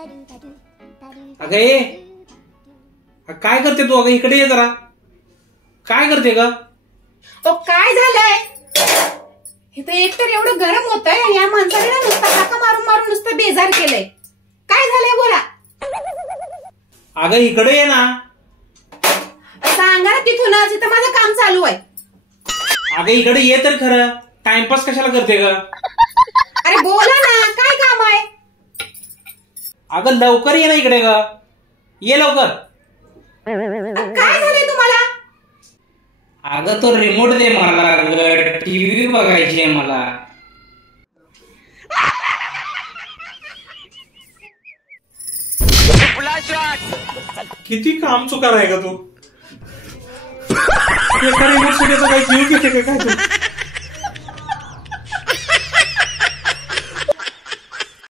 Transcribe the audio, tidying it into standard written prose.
अगं ये, काय करते तू? अगं इकडे ये जरा. काय करते ग? ओ काय झालंय? इथं एकतर एवढं गरम होतंय आणि या माणसाने ना नुसता हाका मारून मारून नुसतं बेजार केलंय. काय झालंय बोला. अगं इकडे ये ना. सांगा ना तिथूनच, इथं माझं काम चालू आहे. अगं इकडे ये तर खरं. टाइमपास कशाला करते ग? अरे बोला ना, काय काम आहे? अगं लवकर ये ना इकडे ग. ये लवकर. काय झालंय तुम्हाला? अगं तो रिमोट दे मला. टीव्ही बघायची आहे मला. किती काम चुकार आहे का तू? एका रिमोट साठी काही जीव घेते का काय तू?